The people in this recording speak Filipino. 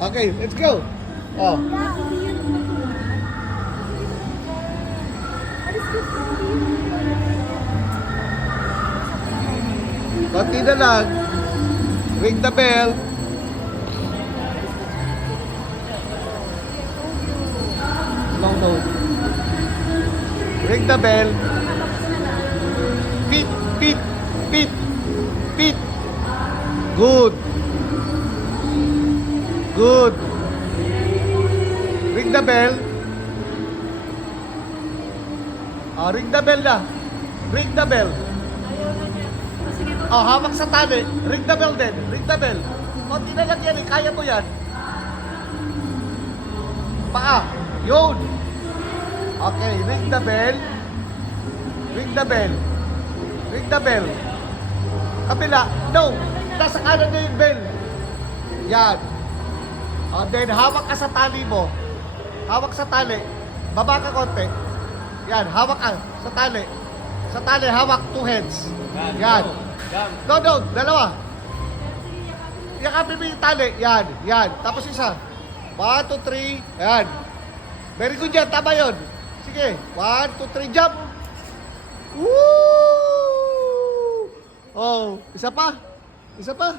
Okay, let's go. Oh. Konti na lang. Ring the bell. Long note. Ring the bell. Beat, beat, beat, beat. Good. Good. Ring the bell. Ring the bell na. Ring the bell. Hawak sa tali. Ring the bell din. Ring the bell. Konti na lang yan eh. Kaya mo yan. Paa. Yun. Okay. Ring the bell. Ring the bell. Ring the bell. Kabila. No. Nasa kanan na yung bell. Yan. Then hawak ka sa tali mo. Hawak sa tali. Baba ka konti. Yan. Hawak ka sa tali. Sa tali. Hawak. Two hands. Yan. No, dalawa. Yakapin mo yung tali. Yan, yan. Tapos isa. 1, 2, 3. Yan. Very good yan. Tama yun. Sige. 1, 2, 3. Jump. Woo! Oh, isa pa. Isa pa.